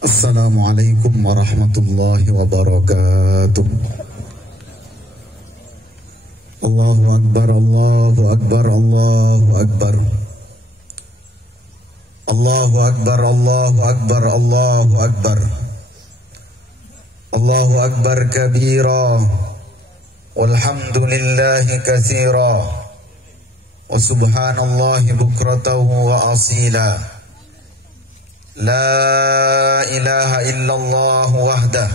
Assalamualaikum warahmatullahi wabarakatuh. Allahu Akbar, Allahu Akbar, Allahu Akbar. Allahu Akbar, Allahu Akbar, Allahu Akbar. Allahu Akbar kabira. Walhamdulillahi katsira. Wa subhanallahi bukratahu wa asila. La ilaha illallah wahdah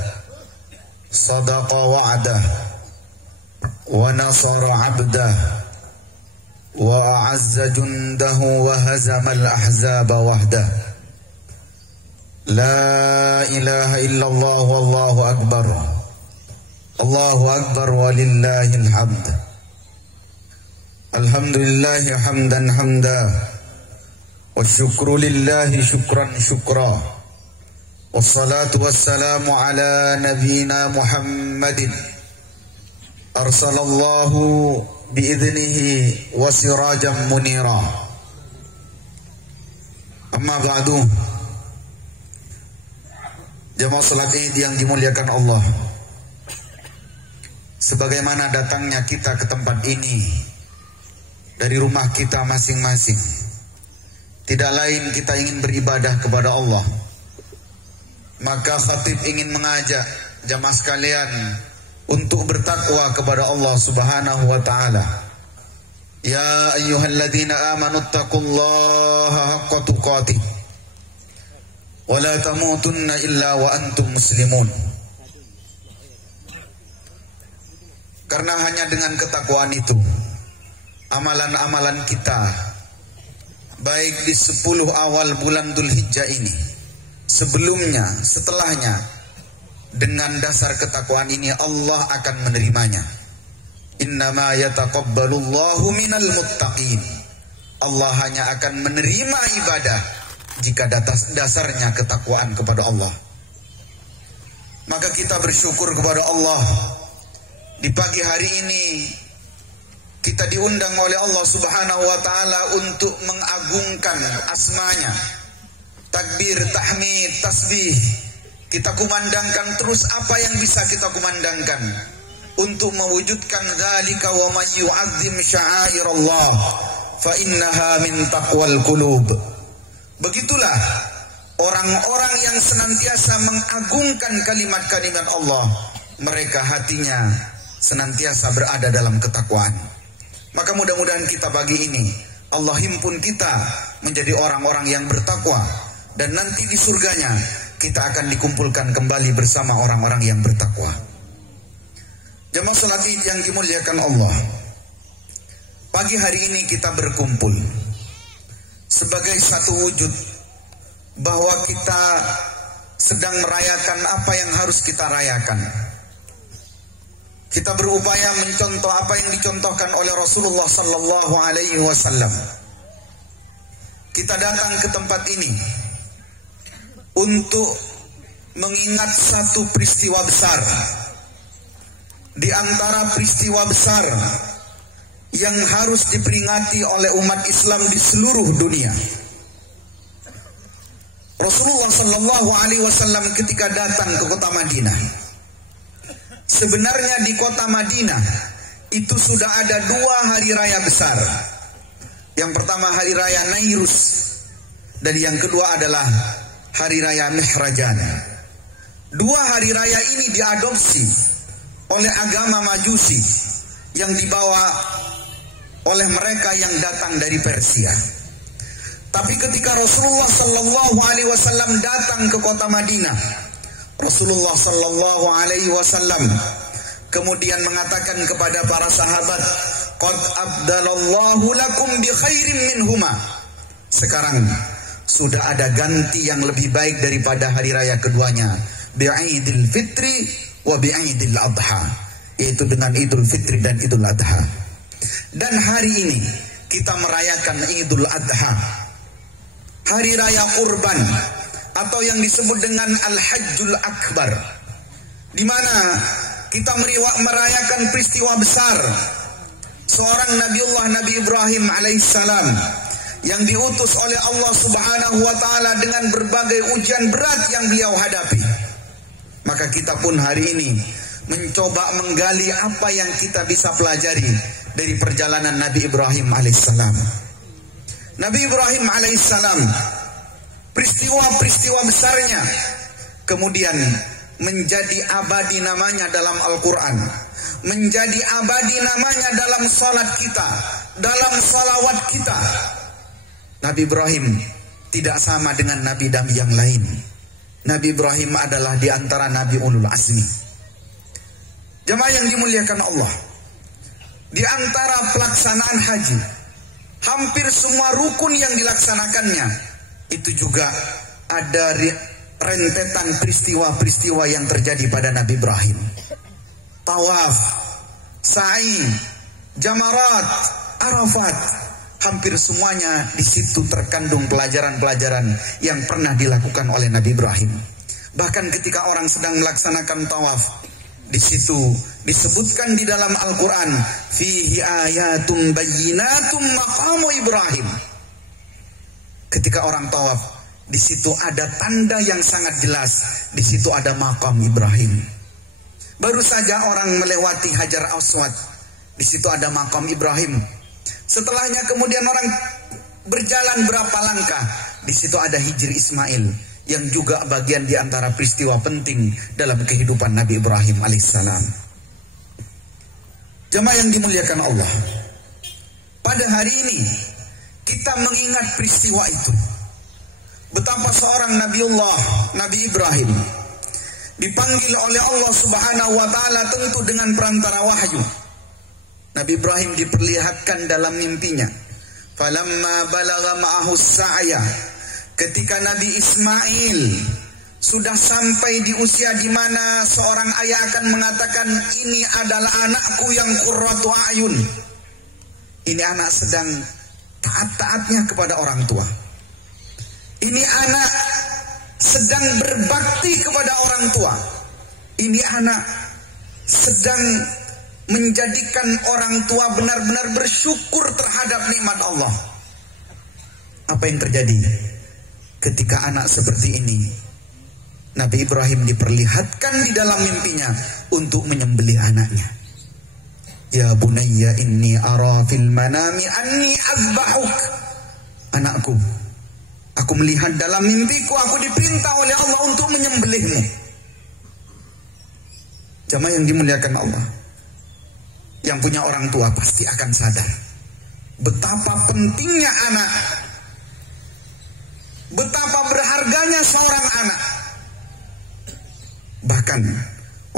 sadaqa wa'dah wa nasara 'abdah wa a'azza jundahu wa hazama al-ahzaba wahdah. La ilaha illallah wallahu akbar. Allahu akbar walillahil hamd. Alhamdulillahi hamdan hamda. Wasyukru lillahi syukran syukra. Wassalatu wassalamu ala nabina Muhammadin arsalallahu biidnihi wa sirajan munira. Amma ba'du. Jamaah salat Id yang dimuliakan Allah, sebagaimana datangnya kita ke tempat ini dari rumah kita masing-masing, tidak lain kita ingin beribadah kepada Allah. Maka khatib ingin mengajak jamaah sekalian untuk bertakwa kepada Allah Subhanahu wa taala. Ya ayyuhalladzina amanu taqullaha haqqa tuqatih wa la tamutunna illa wa antum muslimun. Karena hanya dengan ketakwaan itu amalan-amalan kita, baik di 10 awal bulan Dzulhijjah ini, sebelumnya, setelahnya, dengan dasar ketakwaan ini Allah akan menerimanya. Innama yataqabbalullahu minal muttaqin. Allah hanya akan menerima ibadah jika dasarnya ketakwaan kepada Allah. Maka kita bersyukur kepada Allah, di pagi hari ini kita diundang oleh Allah Subhanahu wa taala untuk mengagungkan asmanya. Takbir, tahmid, tasbih, kita kumandangkan terus apa yang bisa kita kumandangkan untuk mewujudkan dzalika wa may yu'azzim sya'airallah fa innaha min taqwal qulub. Begitulah orang-orang yang senantiasa mengagungkan kalimat-kalimat Allah, mereka hatinya senantiasa berada dalam ketakwaan. Maka mudah-mudahan kita pagi ini Allah himpun kita menjadi orang-orang yang bertakwa, dan nanti di surganya kita akan dikumpulkan kembali bersama orang-orang yang bertakwa. Jamaah salat Id yang dimuliakan Allah, pagi hari ini kita berkumpul sebagai satu wujud bahwa kita sedang merayakan apa yang harus kita rayakan. Kita berupaya mencontoh apa yang dicontohkan oleh Rasulullah sallallahu alaihi wasallam. Kita datang ke tempat ini untuk mengingat satu peristiwa besar di antara peristiwa besar yang harus diperingati oleh umat Islam di seluruh dunia. Rasulullah sallallahu alaihi wasallam ketika datang ke kota Madinah, sebenarnya di kota Madinah itu sudah ada 2 hari raya besar. Yang pertama hari raya Nairus, dan yang kedua adalah hari raya Mihrajan. 2 hari raya ini diadopsi oleh agama Majusi yang dibawa oleh mereka yang datang dari Persia. Tapi ketika Rasulullah sallallahu alaihi wasallam datang ke kota Madinah, Rasulullah sallallahu alaihi wasallam kemudian mengatakan kepada para sahabat, qad abdalallahu lakum bi khairin minhuma. Sekarang sudah ada ganti yang lebih baik daripada hari raya keduanya, bi'idil fitri wa bi'idil adha, yaitu dengan Idul Fitri dan Idul Adha. Dan hari ini kita merayakan Idul Adha, hari raya kurban, atau yang disebut dengan Al-Hajjul Akbar, di mana kita merayakan peristiwa besar seorang Nabiullah Nabi Ibrahim alaihissalam yang diutus oleh Allah Subhanahu wa taala dengan berbagai ujian berat yang beliau hadapi. Maka kita pun hari ini mencoba menggali apa yang kita bisa pelajari dari perjalanan Nabi Ibrahim alaihissalam. Nabi Ibrahim alaihissalam, peristiwa-peristiwa besarnya kemudian menjadi abadi namanya dalam Al-Quran, menjadi abadi namanya dalam salat kita, dalam salawat kita. Nabi Ibrahim tidak sama dengan nabi-nabi yang lain. Nabi Ibrahim adalah di antara nabi ulul azmi. Jemaah yang dimuliakan Allah, di antara pelaksanaan haji, hampir semua rukun yang dilaksanakannya itu juga ada rentetan peristiwa-peristiwa yang terjadi pada Nabi Ibrahim. Tawaf, sa'i, jamarat, arafat, hampir semuanya di situ terkandung pelajaran-pelajaran yang pernah dilakukan oleh Nabi Ibrahim. Bahkan ketika orang sedang melaksanakan tawaf, di situ disebutkan di dalam Al-Quran, fihi ayatum bayyinatum maqamu Ibrahim. Ketika orang tawaf, di situ ada tanda yang sangat jelas. Di situ ada makam Ibrahim. Baru saja orang melewati Hajar Aswad, di situ ada makam Ibrahim. Setelahnya kemudian orang berjalan berapa langkah, di situ ada Hijr Ismail, yang juga bagian di antara peristiwa penting dalam kehidupan Nabi Ibrahim alaihissalam. Jemaah yang dimuliakan Allah, pada hari ini kita mengingat peristiwa itu. Betapa seorang Nabiullah, Nabi Ibrahim, dipanggil oleh Allah Subhanahu wa taala tentu dengan perantara wahyu. Nabi Ibrahim diperlihatkan dalam mimpinya. Falamma balagha ma'ahu sa'ya, ketika Nabi Ismail sudah sampai di usia di mana seorang ayah akan mengatakan, ini adalah anakku yang qurratu a'yun. Ini anak sedang taat-taatnya kepada orang tua. Ini anak sedang berbakti kepada orang tua. Ini anak sedang menjadikan orang tua benar-benar bersyukur terhadap nikmat Allah. Apa yang terjadi ketika anak seperti ini? Nabi Ibrahim diperlihatkan di dalam mimpinya untuk menyembelih anaknya. Ya bunayya inni ara fil manami anni azbahuk. Anakku, aku melihat dalam mimpiku, aku diperintah oleh Allah untuk menyembelihmu. Jamaah yang dimuliakan Allah, yang punya orang tua pasti akan sadar betapa pentingnya anak, betapa berharganya seorang anak. Bahkan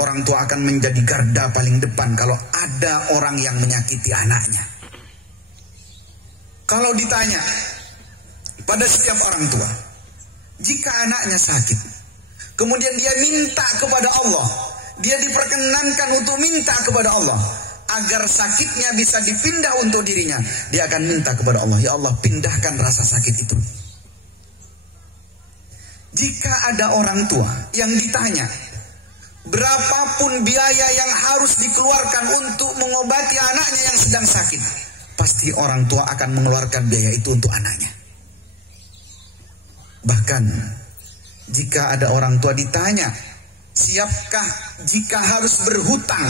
orang tua akan menjadi garda paling depan kalau ada orang yang menyakiti anaknya. Kalau ditanya pada setiap orang tua, jika anaknya sakit, kemudian dia minta kepada Allah, dia diperkenankan untuk minta kepada Allah agar sakitnya bisa dipindah untuk dirinya, dia akan minta kepada Allah, ya Allah, pindahkan rasa sakit itu. Jika ada orang tua yang ditanya berapapun biaya yang harus dikeluarkan untuk mengobati anaknya yang sedang sakit, pasti orang tua akan mengeluarkan biaya itu untuk anaknya. Bahkan jika ada orang tua ditanya, siapkah jika harus berhutang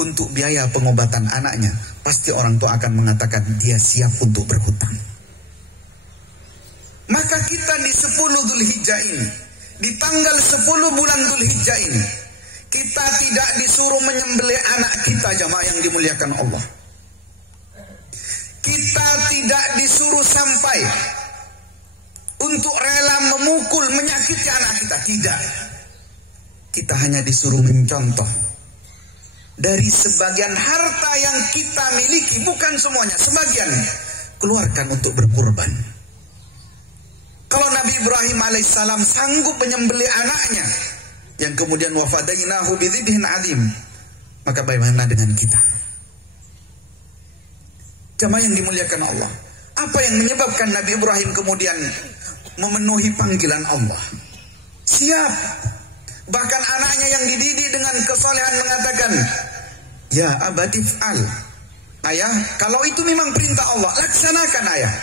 untuk biaya pengobatan anaknya, pasti orang tua akan mengatakan dia siap untuk berhutang. Maka kita di 10 Dzulhijjah ini, di tanggal 10 bulan Dzulhijjah ini, kita tidak disuruh menyembelih anak kita, jamaah yang dimuliakan Allah. Kita tidak disuruh sampai untuk rela memukul, menyakiti anak kita, tidak. Kita hanya disuruh mencontoh dari sebagian harta yang kita miliki, bukan semuanya, sebagian keluarkan untuk berkurban. Kalau Nabi Ibrahim alaihissalam sanggup menyembelih anaknya yang kemudian wafadainahu bidzibhin adzim, maka bagaimana dengan kita? Jamaah yang dimuliakan Allah, apa yang menyebabkan Nabi Ibrahim kemudian memenuhi panggilan Allah? Siap. Bahkan anaknya yang dididik dengan kesolehan mengatakan, ya abati fa'al. Ayah, kalau itu memang perintah Allah, laksanakan ayah.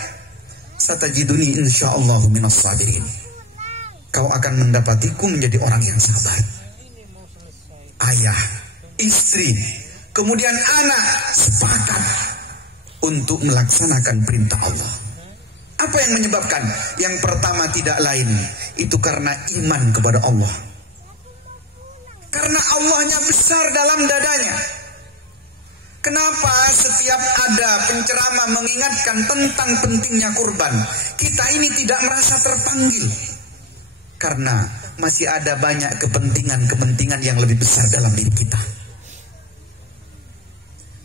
satajiduni insyaallah minas sabirin. Kau akan mendapatiku menjadi orang yang sabar. Ayah, istri, kemudian anak sepakat untuk melaksanakan perintah Allah. Apa yang menyebabkan? Yang pertama tidak lain, itu karena iman kepada Allah. Karena Allahnya besar dalam dadanya. Kenapa setiap ada penceramah mengingatkan tentang pentingnya kurban, kita ini tidak merasa terpanggil? Karena masih ada banyak kepentingan-kepentingan yang lebih besar dalam diri kita.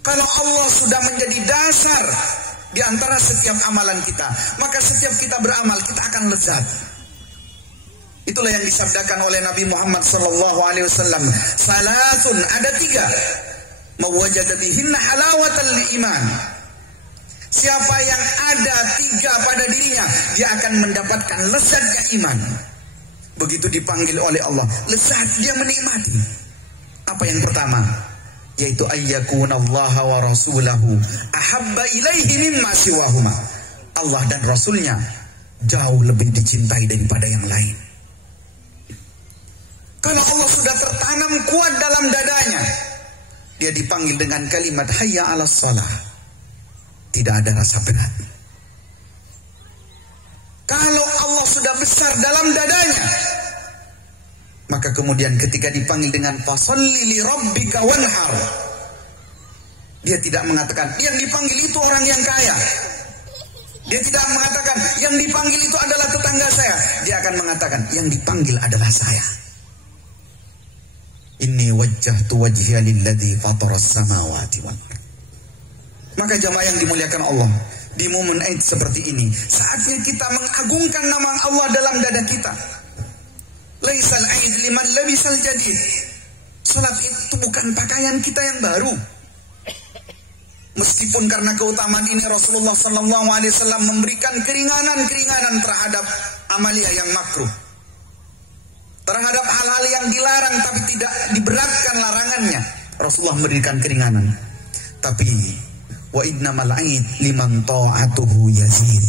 Kalau Allah sudah menjadi dasar di antara setiap amalan kita, maka setiap kita beramal kita akan lezat. Itulah yang disabdakan oleh Nabi Muhammad SAW. Salasun, ada 3. Mawajada bihinna halawatan iman. Siapa yang ada 3 pada dirinya, dia akan mendapatkan lezatnya iman. Begitu dipanggil oleh Allah, lezat, dia menikmati. Apa yang pertama? Yaitu ayyakunallaha wa rasulahu ahabba ilaihi mimma siwahuma. Allah dan Rasulnya jauh lebih dicintai daripada yang lain. Kalau Allah sudah tertanam kuat dalam dadanya, dia dipanggil dengan kalimat hayya 'alas shalah. Tidak ada rasa berat. Kalau Allah sudah besar dalam dadanya, maka kemudian ketika dipanggil dengan fasalli li rabbika wanhar, dia tidak mengatakan yang dipanggil itu orang yang kaya. Dia tidak mengatakan yang dipanggil itu adalah tetangga saya. Dia akan mengatakan yang dipanggil adalah saya. Inni wajjahtu wajhiya lilladzi fataras samawati wal ardh. Maka jamaah yang dimuliakan Allah, di momen Eid seperti ini, saatnya kita mengagungkan nama Allah dalam dada kita. Laisal Eid liman labisal jadid. Salat itu bukan pakaian kita yang baru. Meskipun karena keutamaan ini Rasulullah SAW memberikan keringanan-keringanan terhadap amalia yang makruh, terhadap hal-hal yang dilarang tapi tidak diberatkan larangannya, Rasulullah memberikan keringanan. Tapi wa innamal Eid liman ta'atuhu yazid.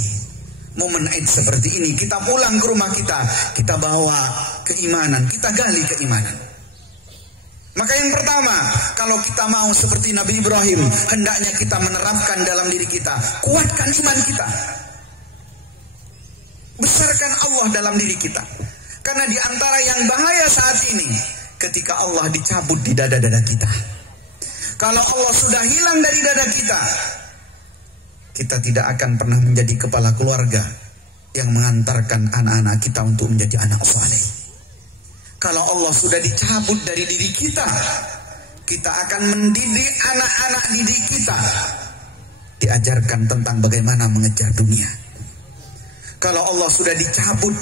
Momen Eid seperti ini, kita pulang ke rumah kita bawa keimanan, kita gali keimanan. Maka yang pertama, kalau kita mau seperti Nabi Ibrahim, hendaknya kita menerapkan dalam diri kita, kuatkan iman kita, besarkan Allah dalam diri kita. Karena di antara yang bahaya saat ini, ketika Allah dicabut di dada-dada kita. Kalau Allah sudah hilang dari dada kita, kita tidak akan pernah menjadi kepala keluarga yang mengantarkan anak-anak kita untuk menjadi anak saleh. Kalau Allah sudah dicabut dari diri kita, kita akan mendidik anak-anak didik kita, diajarkan tentang bagaimana mengejar dunia. Kalau Allah sudah dicabut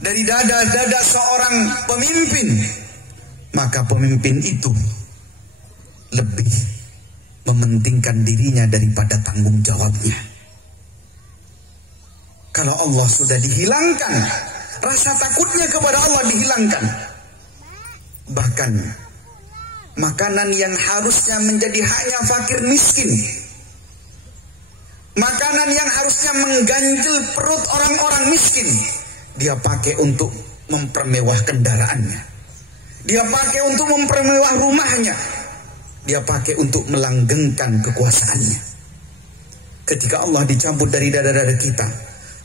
dari dada-dada seorang pemimpin, maka pemimpin itu lebih mementingkan dirinya daripada tanggung jawabnya. Kalau Allah sudah dihilangkan, rasa takutnya kepada Allah dihilangkan. Bahkan makanan yang harusnya menjadi haknya fakir miskin, makanan yang harusnya mengganjil perut orang-orang miskin, dia pakai untuk mempermewah kendaraannya, dia pakai untuk mempermewah rumahnya, dia pakai untuk melanggengkan kekuasaannya. Ketika Allah dicabut dari dada-dada kita,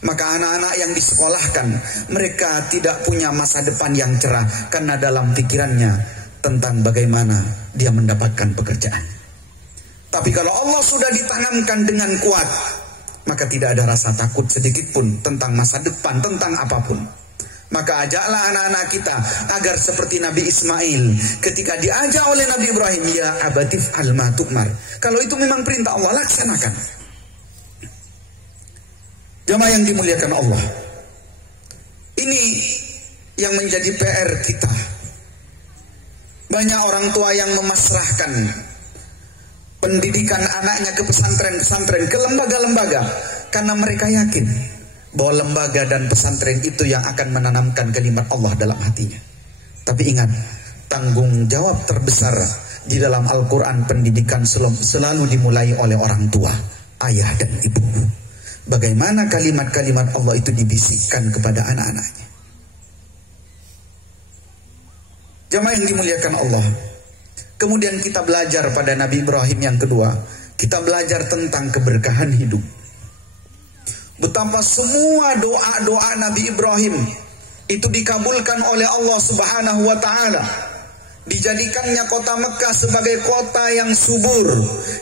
maka anak-anak yang disekolahkan, mereka tidak punya masa depan yang cerah, karena dalam pikirannya tentang bagaimana dia mendapatkan pekerjaan. Tapi kalau Allah sudah ditanamkan dengan kuat, maka tidak ada rasa takut sedikit pun tentang masa depan, tentang apapun. Maka ajaklah anak-anak kita agar seperti Nabi Ismail, ketika diajak oleh Nabi Ibrahim, ya abatif alma tukmar. Kalau itu memang perintah Allah, laksanakan. Jamaah yang dimuliakan Allah, ini yang menjadi PR kita. Banyak orang tua yang memasrahkan pendidikan anaknya ke pesantren-pesantren, ke lembaga-lembaga, karena mereka yakin bahwa lembaga dan pesantren itu yang akan menanamkan kalimat Allah dalam hatinya. Tapi ingat, tanggung jawab terbesar di dalam Al-Quran pendidikan selalu dimulai oleh orang tua, ayah dan ibu. bagaimana kalimat-kalimat Allah itu dibisikkan kepada anak-anaknya. Jamaah yang dimuliakan Allah. Kemudian kita belajar pada Nabi Ibrahim yang kedua. Kita belajar tentang keberkahan hidup. Betapa semua doa-doa Nabi Ibrahim itu dikabulkan oleh Allah Subhanahu wa ta'ala. Dijadikannya kota Mekah sebagai kota yang subur.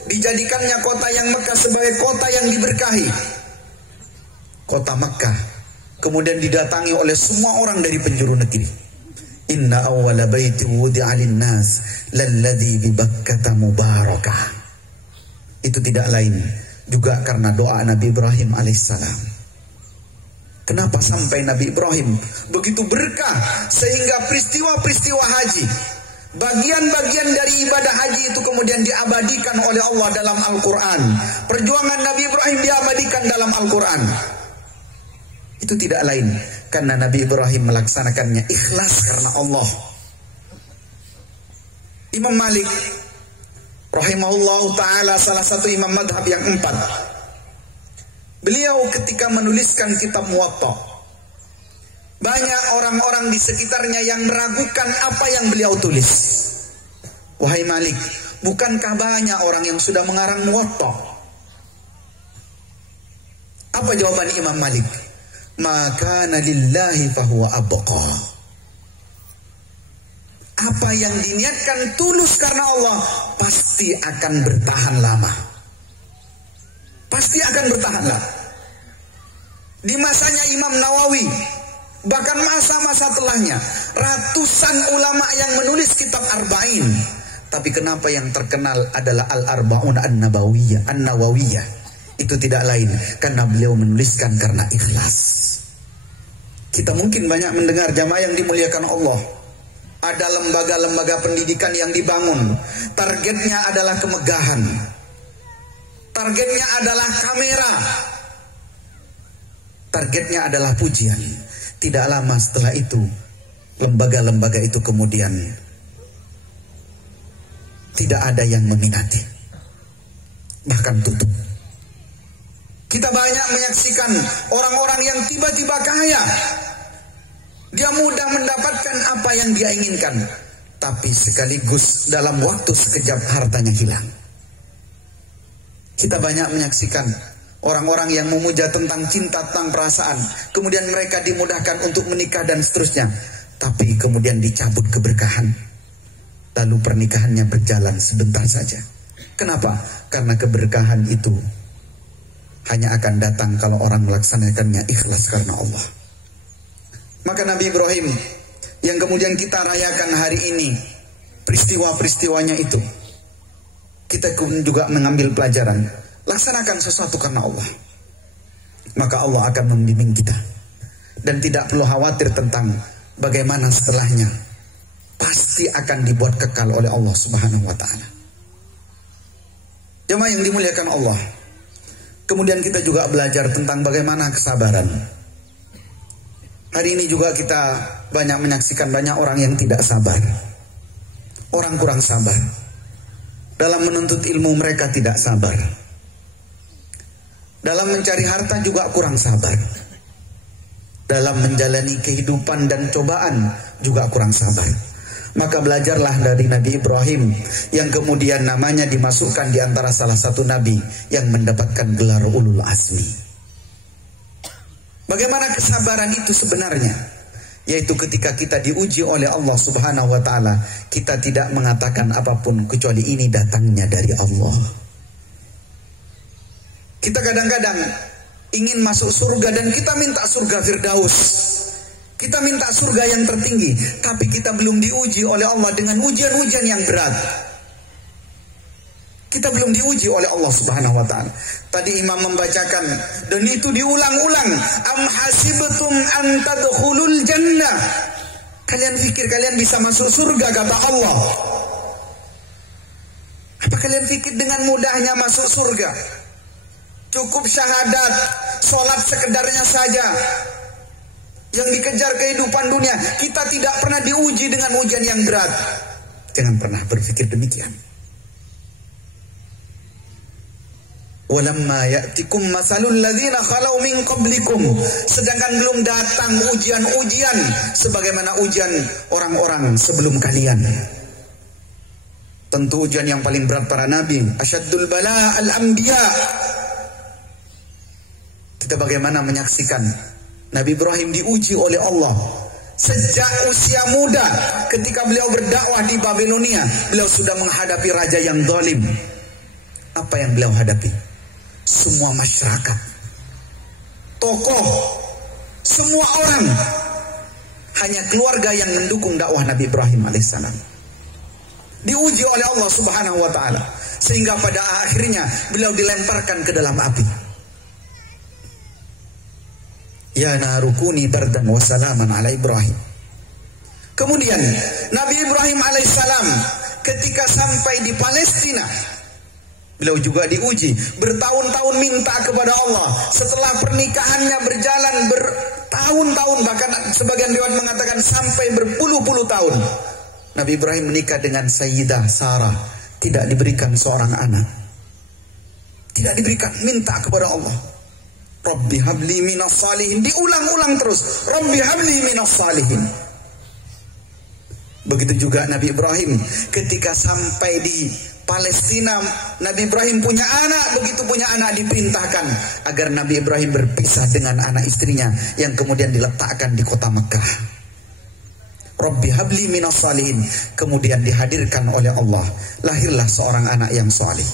Dijadikannya kota yang Mekah sebagai kota yang diberkahi. Kota Mekah kemudian didatangi oleh semua orang dari penjuru negeri. Inna awwala baiti wudi'a lin-nas lalladzi bi Bakkah mubarakah. Itu tidak lain juga karena doa Nabi Ibrahim alaihissalam. Kenapa sampai Nabi Ibrahim begitu berkah sehingga peristiwa-peristiwa haji, bagian-bagian dari ibadah haji itu kemudian diabadikan oleh Allah dalam Al-Quran. Perjuangan Nabi Ibrahim diabadikan dalam Al-Quran. Itu tidak lain karena Nabi Ibrahim melaksanakannya ikhlas karena Allah. Imam Malik rahimahullahu ta'ala, salah satu imam madhab yang 4. Beliau ketika menuliskan kitab Muwatta, banyak orang-orang di sekitarnya yang meragukan apa yang beliau tulis. Wahai Malik, bukankah banyak orang yang sudah mengarang Muwatta? Apa jawaban Imam Malik? Maka lillahi fahuwa abqa. Apa yang diniatkan tulus karena Allah pasti akan bertahan lama. Pasti akan bertahan lama. Di masanya Imam Nawawi, bahkan masa-masa setelahnya, ratusan ulama yang menulis kitab Arba'in. Tapi kenapa yang terkenal adalah Al-Arba'un An-Nawawiyah? Itu tidak lain karena beliau menuliskan karena ikhlas. Kita mungkin banyak mendengar jamaah yang dimuliakan Allah. Ada lembaga-lembaga pendidikan yang dibangun. Targetnya adalah kemegahan. Targetnya adalah kamera. Targetnya adalah pujian. Tidak lama setelah itu, lembaga-lembaga itu kemudian tidak ada yang meminati. Bahkan tutup. Kita banyak menyaksikan orang-orang yang tiba-tiba kaya. Dia mudah mendapatkan apa yang dia inginkan, tapi sekaligus dalam waktu sekejap hartanya hilang. Kita banyak menyaksikan orang-orang yang memuja tentang cinta, tentang perasaan, kemudian mereka dimudahkan untuk menikah dan seterusnya, tapi kemudian dicabut keberkahan. Lalu pernikahannya berjalan sebentar saja. Kenapa? Karena keberkahan itu hanya akan datang kalau orang melaksanakannya ikhlas karena Allah. Maka Nabi Ibrahim yang kemudian kita rayakan hari ini, peristiwa-peristiwanya itu, kita juga mengambil pelajaran. Laksanakan sesuatu karena Allah, maka Allah akan membimbing kita. Dan tidak perlu khawatir tentang bagaimana setelahnya. Pasti akan dibuat kekal oleh Allah Subhanahu wa ta'ala. Jemaah yang dimuliakan Allah, kemudian kita juga belajar tentang bagaimana kesabaran. Hari ini juga kita banyak menyaksikan banyak orang yang tidak sabar. Orang kurang sabar. Dalam menuntut ilmu mereka tidak sabar. Dalam mencari harta juga kurang sabar. Dalam menjalani kehidupan dan cobaan juga kurang sabar. Maka belajarlah dari Nabi Ibrahim yang kemudian namanya dimasukkan di antara salah satu nabi yang mendapatkan gelar ulul azmi. Bagaimana kesabaran itu sebenarnya? Yaitu ketika kita diuji oleh Allah Subhanahu wa ta'ala, kita tidak mengatakan apapun kecuali ini datangnya dari Allah. Kita kadang-kadang ingin masuk surga dan kita minta surga Firdaus. Kita minta surga yang tertinggi, tapi kita belum diuji oleh Allah dengan ujian-ujian yang berat. Kita belum diuji oleh Allah Subhanahu wa ta'ala. Tadi imam membacakan dan itu diulang-ulang. Am hasibtum an tadkhulul jannah. Kalian pikir kalian bisa masuk surga, kata Allah. Apa kalian pikir dengan mudahnya masuk surga? Cukup syahadat, sholat sekedarnya saja. Yang dikejar kehidupan dunia, kita tidak pernah diuji dengan ujian yang berat. Jangan pernah berpikir demikian. Walamma ya'tikum masalul ladzina khalau min qablikum, sedangkan belum datang ujian-ujian sebagaimana ujian orang-orang sebelum kalian. Tentu ujian yang paling berat para nabi, asyaddul bala al-anbiya. Kita bagaimana menyaksikan Nabi Ibrahim diuji oleh Allah sejak usia muda. Ketika beliau berdakwah di Babilonia, beliau sudah menghadapi raja yang zalim. Apa yang beliau hadapi? Semua masyarakat, tokoh, semua orang, hanya keluarga yang mendukung dakwah Nabi Ibrahim alaihissalam. Diuji oleh Allah subhanahu wa ta'ala, sehingga pada akhirnya beliau dilemparkan ke dalam api. Ya narukuni bardan wa salaman ala Ibrahim. Kemudian Nabi Ibrahim alaihissalam ketika sampai di Palestina, beliau juga diuji. Bertahun-tahun minta kepada Allah. Setelah pernikahannya berjalan bertahun-tahun, bahkan sebagian riwayat mengatakan sampai berpuluh-puluh tahun, Nabi Ibrahim menikah dengan Sayyidah Sarah. Tidak diberikan seorang anak. Tidak diberikan, minta kepada Allah. Rabbi habli minas salihin. Diulang-ulang terus. Rabbi habli minas salihin. Begitu juga Nabi Ibrahim ketika sampai di Palestina, Nabi Ibrahim punya anak. Begitu punya anak diperintahkan agar Nabi Ibrahim berpisah dengan anak istrinya yang kemudian diletakkan di kota Mekah. Rabbi habli minas salihin. Kemudian dihadirkan oleh Allah, lahirlah seorang anak yang salih.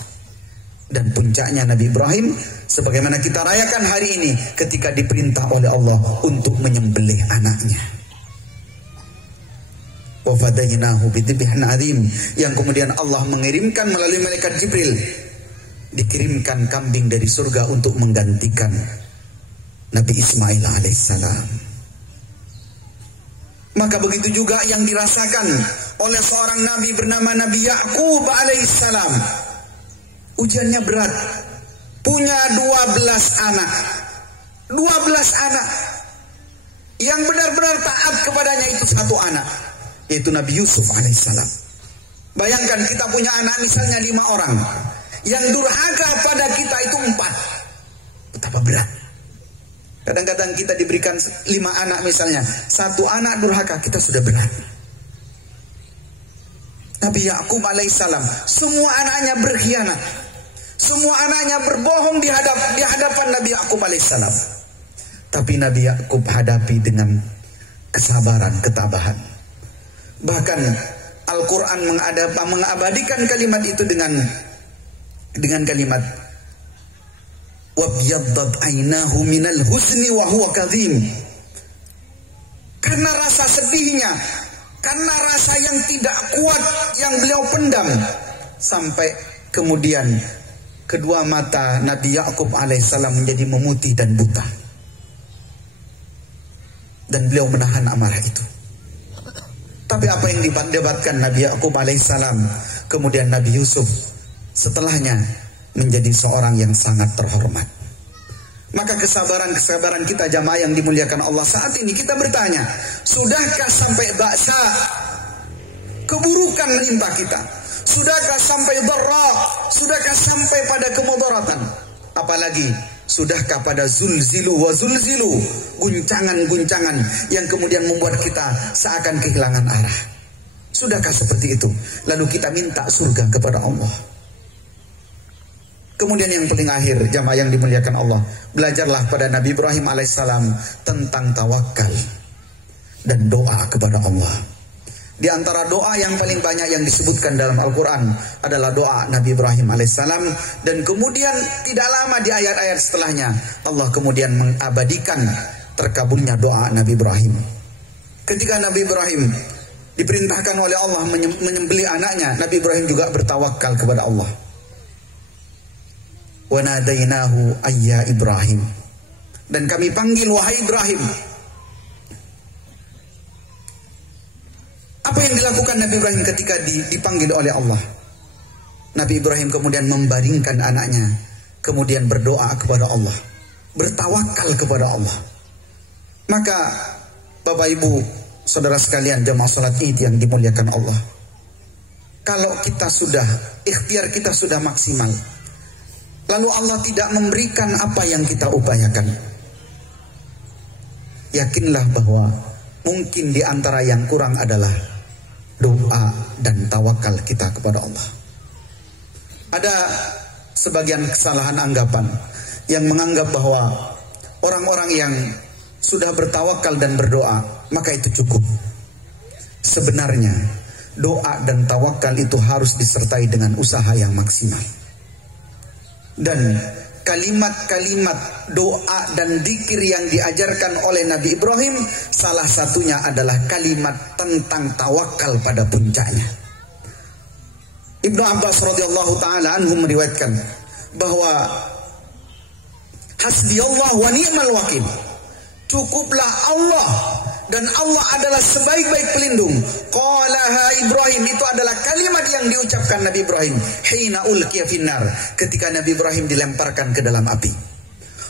Dan puncaknya Nabi Ibrahim, sebagaimana kita rayakan hari ini, ketika diperintah oleh Allah untuk menyembelih anaknya. Wa fadainahu bidhibhin adzim, yang kemudian Allah mengirimkan melalui malaikat Jibril, dikirimkan kambing dari surga untuk menggantikan Nabi Ismail alaihissalam. Maka begitu juga yang dirasakan oleh seorang nabi bernama Nabi Yakub alaihissalam. Ujiannya berat. Punya 12 anak. 12 anak. Yang benar-benar taat kepadanya itu satu anak, yaitu Nabi Yusuf alaihissalam. Bayangkan kita punya anak misalnya 5 orang. Yang durhaka pada kita itu 4. Betapa berat. Kadang-kadang kita diberikan 5 anak misalnya. 1 anak durhaka, kita sudah berat. Nabi Yakub alaihissalam, semua anaknya berkhianat. Semua anaknya berbohong di hadapan Nabi Yakub alaihissalam. Tapi Nabi Yakub hadapi dengan kesabaran, ketabahan. Bahkan Al-Quran mengabadikan kalimat itu dengan kalimat wabyaddat ainahu minal husni wa huwa kadhim. Karena rasa sedihnya, karena rasa yang tidak kuat yang beliau pendam, sampai kemudian kedua mata Nabi Yakub alaihissalam menjadi memutih dan buta. Dan beliau menahan amarah itu. Tapi apa yang didebatkan Nabi Yakub alaihissalam, kemudian Nabi Yusuf setelahnya menjadi seorang yang sangat terhormat. Maka kesabaran kita jamaah yang dimuliakan Allah, saat ini kita bertanya, sudahkah sampai baksa keburukan menimpa kita? Sudahkah sampai dharra? Sudahkah sampai pada kemudaratan? Apalagi sudahkah pada zulzilu wa zulzilu, guncangan-guncangan yang kemudian membuat kita seakan kehilangan arah? Sudahkah seperti itu? Lalu kita minta surga kepada Allah. Kemudian yang paling akhir, jamaah yang dimuliakan Allah, belajarlah pada Nabi Ibrahim alaihissalam tentang tawakal dan doa kepada Allah. Di antara doa yang paling banyak yang disebutkan dalam Al-Quran adalah doa Nabi Ibrahim alaihissalam. Dan kemudian tidak lama di ayat-ayat setelahnya, Allah kemudian mengabadikan terkabulnya doa Nabi Ibrahim. Ketika Nabi Ibrahim diperintahkan oleh Allah menyembelih anaknya, Nabi Ibrahim juga bertawakal kepada Allah. Wa nadainahu ayya Ibrahim, dan kami panggil wahai Ibrahim. Apa yang dilakukan Nabi Ibrahim ketika dipanggil oleh Allah? Nabi Ibrahim kemudian membaringkan anaknya, kemudian berdoa kepada Allah, bertawakal kepada Allah. Maka Bapak Ibu, saudara sekalian jamaah salat Id yang dimuliakan Allah, kalau kita sudah ikhtiar kita sudah maksimal, lalu Allah tidak memberikan apa yang kita upayakan, yakinlah bahwa mungkin di antara yang kurang adalah doa dan tawakal kita kepada Allah. Ada sebagian kesalahan anggapan yang menganggap bahwa orang-orang yang sudah bertawakal dan berdoa maka itu cukup. Sebenarnya doa dan tawakal itu harus disertai dengan usaha yang maksimal. Dan kalimat-kalimat doa dan dzikir yang diajarkan oleh Nabi Ibrahim, salah satunya adalah kalimat tentang tawakal pada puncaknya. Ibnu Abbas radhiyallahu taala anhu meriwayatkan bahwa hasbiyallah wa ni'mal wakil, cukuplah Allah dan Allah adalah sebaik-baik pelindung. Qalaha Ibrahim, itu adalah kalimat yang diucapkan Nabi Ibrahim hina ulqiya finnar, ketika Nabi Ibrahim dilemparkan ke dalam api.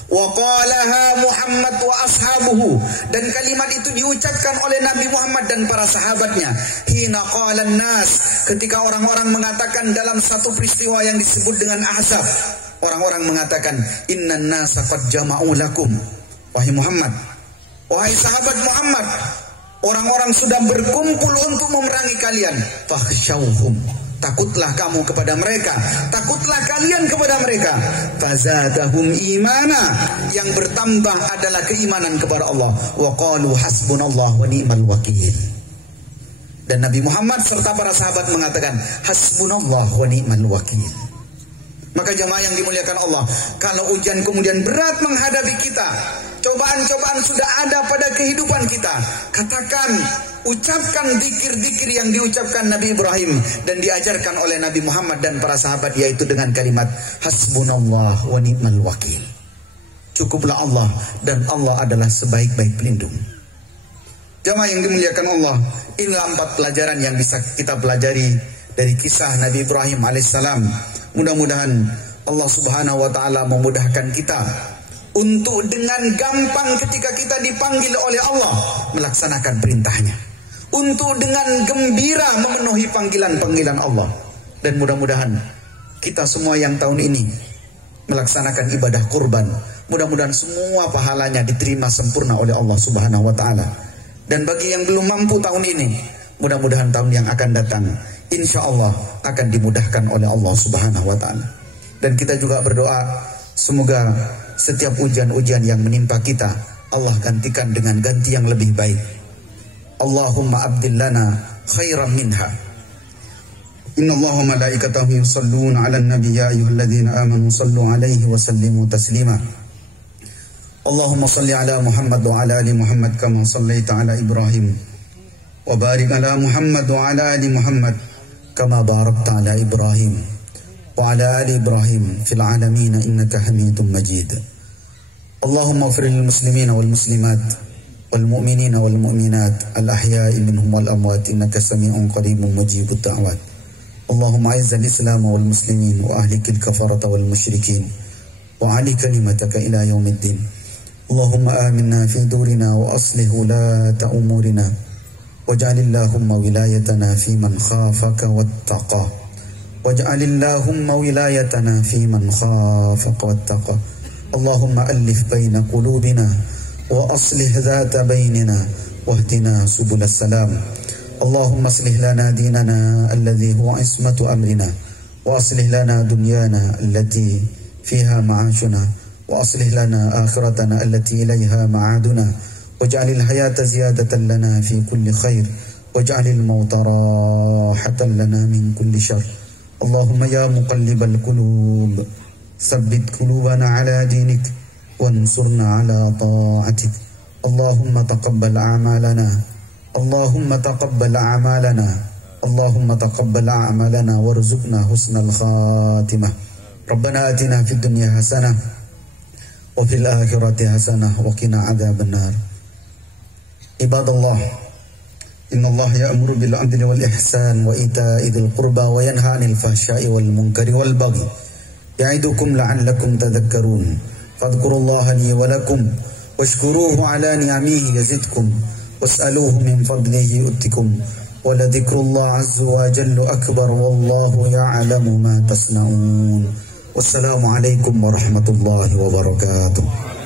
Wa qalaha Muhammad wa ashabuhu, dan kalimat itu diucapkan oleh Nabi Muhammad dan para sahabatnya hina qalan nas, ketika orang-orang mengatakan dalam satu peristiwa yang disebut dengan Ahzab, orang-orang mengatakan innan nasa qad jama'u lakum, wahai Muhammad, wahai sahabat Muhammad, orang-orang sudah berkumpul untuk memerangi kalian. Fakhshawhum, takutlah kamu kepada mereka, takutlah kalian kepada mereka. Fazadahum imana, yang bertambah adalah keimanan kepada Allah. Wa qalu hasbunallah wa ni'mal wakil. Dan Nabi Muhammad serta para sahabat mengatakan hasbunallah wa ni'mal wakil. Maka jemaah yang dimuliakan Allah, kalau ujian kemudian berat menghadapi kita, cobaan-cobaan sudah ada pada kehidupan kita, katakan, ucapkan zikir-zikir yang diucapkan Nabi Ibrahim dan diajarkan oleh Nabi Muhammad dan para sahabat, yaitu dengan kalimat hasbunallah wa ni'mal wakil. Cukuplah Allah dan Allah adalah sebaik-baik pelindung. Jemaah yang dimuliakan Allah, inilah 4 pelajaran yang bisa kita pelajari dari kisah Nabi Ibrahim alaihissalam. Mudah-mudahan Allah subhanahu wa ta'ala memudahkan kita untuk dengan gampang ketika kita dipanggil oleh Allah melaksanakan perintahnya, untuk dengan gembira memenuhi panggilan-panggilan Allah. Dan mudah-mudahan kita semua yang tahun ini melaksanakan ibadah kurban, mudah-mudahan semua pahalanya diterima sempurna oleh Allah subhanahu wa ta'ala. Dan bagi yang belum mampu tahun ini, mudah-mudahan tahun yang akan datang insya Allah akan dimudahkan oleh Allah subhanahu wa ta'ala. Dan kita juga berdoa semoga setiap ujian-ujian yang menimpa kita Allah gantikan dengan ganti yang lebih baik. Allahumma abdillana khairan minha. Inna Allaha malaikatahu yusalluna ala nabi ya ayyuhalladzina amanu sallu alaihi wa sallimu taslima. Allahumma salli ala Muhammad wa ala ali Muhammad kama sallaita ala Ibrahim wa barik ala Muhammad wa ala ali Muhammad kama barakta ala Ibrahim wa ala ali Ibrahim fil alamin innaka Hamidum Majid. Allahumma ighfir lil muslimina wal muslimat wal mu'minina wal mu'minat al ahya'i minhum wal amwat innaka sami'un qaribun mujibud da'wat. Allahumma a'izz al islam wal muslimin wa ahlik al kafarata wal musyrikin wa 'ali kalimataka ila yaumiddin. Allahumma aminna fi durina wa aslih ulata umurina waj'al Allahumma wilayatana fi man khafaka wattaqa, waj'al Allahumma wilayatana fi man khafaka wattaqa. Allahumma alif baina qulubina wa aslih dhata bainina wahdina subul salam. Allahumma aslih lana dinana alladhi huwa ismatu amrina wa aslih lana dunyana allati fiha ma'ashuna wa aslih lana akhiratana allati ilayha ma'aduna. واجعل الحياة زيادة لنا في كل خير واجعل الموت راحة لنا من كل شر. اللهم يا مقلب القلوب ثبت قلوبنا على دينك وانصرنا على طاعتك. اللهم تقبل أعمالنا، اللهم تقبل أعمالنا، اللهم تقبل أعمالنا وارزقنا حسن الخاتمة. ربنا آتنا في الدنيا حسنة وفي الآخرة حسنة وقنا عذاب النار. عباد الله، إن الله يأمر بالعدل والإحسان وإيتاء ذي القربى وينهى عن الفحشاء والمنكر والبغي يعظكم لعلكم تذكرون. فاذكروا الله لي ولكم واشكروه على نعمه يزدكم واسألوه من فضله يؤتكم ولذكر الله عز وجل أكبر والله يعلم ما تصنعون. Wassalamualaikum warahmatullahi wabarakatuh.